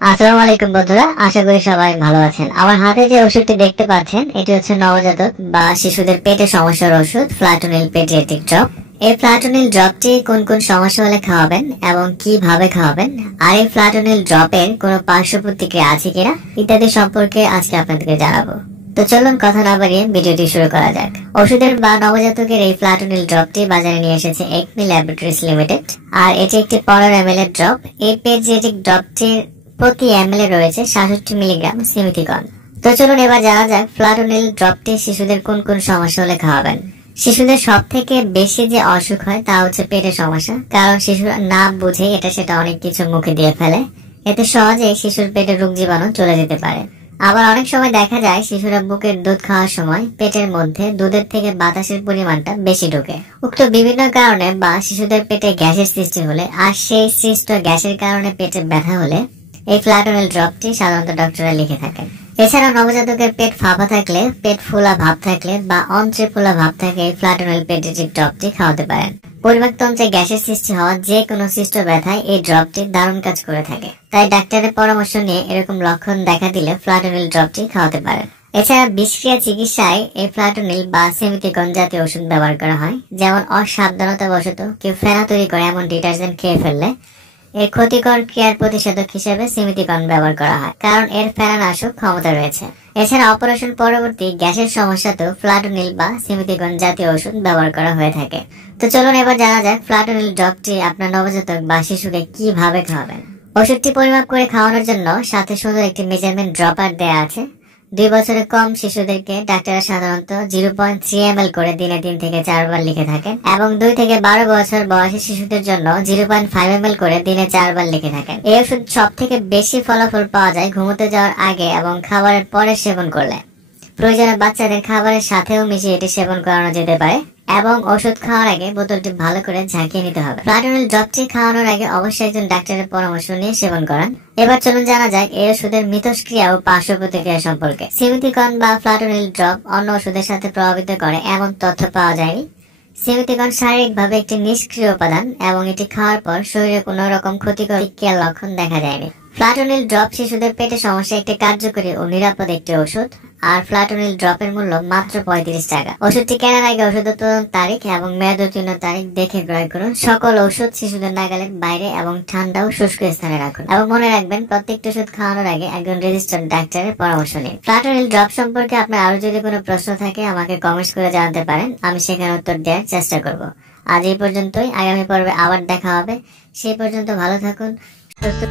আসসালামু আলাইকুম বন্ধুরা, আশা করি সবাই ভালো আছেন। আমার হাতে যে ওষুধটি দেখতে পাচ্ছেন এটি হচ্ছে নবজাতক বা শিশুদের পেটে সমস্যার ওষুধ ফ্ল্যাটনিল পেডিয়াট্রিক ড্রপ। এই ফ্ল্যাটনিল ড্রপটি কোন কোন সমস্যা হলে খাওয়াবেন এবং কিভাবে খাওয়াবেন, আর এই ফ্ল্যাটনিল ড্রপের কোনো পার্শ্ব প্রতিক্রিয়া আছে কিনা ইত্যাদি সম্পর্কে আজকে আপনাদেরকে জানাবো। তো চলুন কথা না বাড়িয়ে ভিডিওটি শুরু করা যাক। ওষুধের বা নবজাতকের এই ফ্ল্যাটনিল ড্রপটি বাজারে নিয়ে এসেছে একমি ল্যাবরেটরিজ লিমিটেড, আর এটি একটি 15 ml এর ড্রপ। এই পেডিয়াট্রিক ড্রপটির প্রতি ml রয়েছে 67 মিলিগ্রাম সিমিথিকন। তো চলুন এবার জানা যাক ফ্ল্যাটনিল ড্রপটি শিশুদের কোন কোন সমস্যা হলে খাওয়াবেন। শিশুদের সব থেকে বেশি যে অসুখ হয় তা হচ্ছে পেটের সমস্যা, কারণ শিশুরা না বুঝে এটা সেটা অনেক কিছু মুখে দিয়ে ফেলে। এতে সহজে শিশুর পেটে রোগ জীবাণু চলে যেতে পারে। আবার অনেক সময় দেখা যায় শিশুরা বুকের দুধ খাওয়ার সময় পেটের মধ্যে দুধের থেকে বাতাসের পরিমাণটা বেশি ঢোকে। উক্ত বিভিন্ন কারণে বা শিশুদের পেটে গ্যাসের সৃষ্টি হলে আর সেই সৃষ্ট গ্যাসের কারণে পেটে ব্যথা হলে এই ফ্ল্যাটনিল ড্রপটি সাধারণত ডক্টররা লিখে থাকেন। এছাড়া নবজাতকের পেট ফাঁপা থাকলে, পেট ফোলা ভাব থাকলে বা অন্ত্রে ফোলা ভাব থাকলে এই ফ্ল্যাটনিল পেডিয়াট্রিক ড্রপটি খাওয়াতে পারেন। পরিপাকতন্ত্রে গ্যাসের সৃষ্টি হওয়া যে কোনো সৃষ্ট ব্যথায় এই ড্রপটি দারুণ কাজ করে থাকে। তাই ডাক্তারের পরামর্শ নিয়ে এরকম লক্ষণ দেখা দিলে ফ্ল্যাটনিল ড্রপটি খাওয়াতে পারেন। এছাড়া বিষক্রিয়া চিকিৎসায় এই ফ্ল্যাটনিল বা সিমিথিকন জাতীয় ওষুধ ব্যবহার করা হয়। যেমন অসাবধানতাবশত কেউ ফেনা তৈরি করে এমন ডিটারজেন্ট খেয়ে ফেললে এর ক্ষতিকর ক্রিয়ার প্রতিষেধক হিসেবে সিমিথিকন ব্যবহার করা হয়, কারণ এর ফেনানাশক ক্ষমতা রয়েছে। এছাড়া অপারেশন পরবর্তী গ্যাসের সমস্যাতেও ফ্ল্যাটনিল বা সিমিথিকন জাতীয় ওষুধ ব্যবহার করা হয়ে থাকে। তো চলুন এবার জানা যাক ফ্ল্যাটনিল ড্রপটি আপনার নবজাতক বা শিশুকে কিভাবে খাওয়াবেন। ওষুধটি পরিমাপ করে খাওয়ানোর জন্য সাথে সুন্দর একটি মেজারমেন্ট ড্রপার দেয়া আছে। 2 বছরের কম শিশুদেরকে ডাক্তাররা সাধারণত 0.3 ml করে দিনে 3 থেকে 4 বার লিখে থাকেন, এবং 2 থেকে 12 বছর বয়সী শিশুদের জন্য 0.5 ml করে দিনে 4 বার লিখে থাকেন। এই ওষুধ সব থেকে বেশি ফলাফল পাওয়া যায় ঘুমোতে যাওয়ার আগে এবং খাবারের পরে সেবন করলে। প্রয়োজনে বাচ্চাদের খাবারের সাথেও মিশিয়ে এটি সেবন করানো যেতে পারে, এবং ওষুধ খাওয়ার আগে বোতলটি ভালো করে ঝাঁকিয়ে নিতে হবে। ফ্ল্যাটনিল ড্রপটি খাওয়ানোর আগে অবশ্যই একজন ডাক্তারের পরামর্শ নিয়ে সেবন করান। এবার চলুন জানা যাক এই ওষুধের মিথস্ক্রিয়া ও পার্শ্ব প্রতিক্রিয়া সম্পর্কে। সিমিথিকন বা ফ্ল্যাটনিল ড্রপ অন্য ওষুধের সাথে প্রভাবিত করে এমন তথ্য পাওয়া যায়নি। সিমিথিকন শারীরিকভাবে একটি নিষ্ক্রিয় উপাদান এবং এটি খাওয়ার পর শরীরে কোনো রকম ক্ষতিকর ক্রিয়ার লক্ষণ দেখা যায়নি। ফ্ল্যাটনিল ড্রপ শিশুদের পেটে সমস্যা একটি কার্যকরী ও নিরাপদ একটি ওষুধ, আর ফ্ল্যাটনিল ড্রপের মূল্য মাত্র 35 টাকা। ওষুধটি কেনার আগে ওষুধ উৎপাদন তারিখ এবং মেয়াদ উত্তীর্ণ তারিখ দেখে ক্রয় করুন। সকল ওষুধ শিশুদের নাগালের বাইরে এবং ঠান্ডা ও শুষ্ক স্থানে রাখুন, এবং মনে রাখবেন প্রত্যেকটি ওষুধ খাওয়ানোর আগে একজন রেজিস্টার্ড ডাক্তারের পরামর্শ নিন। ফ্ল্যাটনিল ড্রপ সম্পর্কে আপনার আরো যদি কোনো প্রশ্ন থাকে আমাকে কমেন্টস করে জানাতে পারেন, আমি সেখানে উত্তর দেওয়ার চেষ্টা করব। আজ এই পর্যন্তই, আগামী পর্বে আবার দেখা হবে। সেই পর্যন্ত ভালো থাকুন, সুস্থ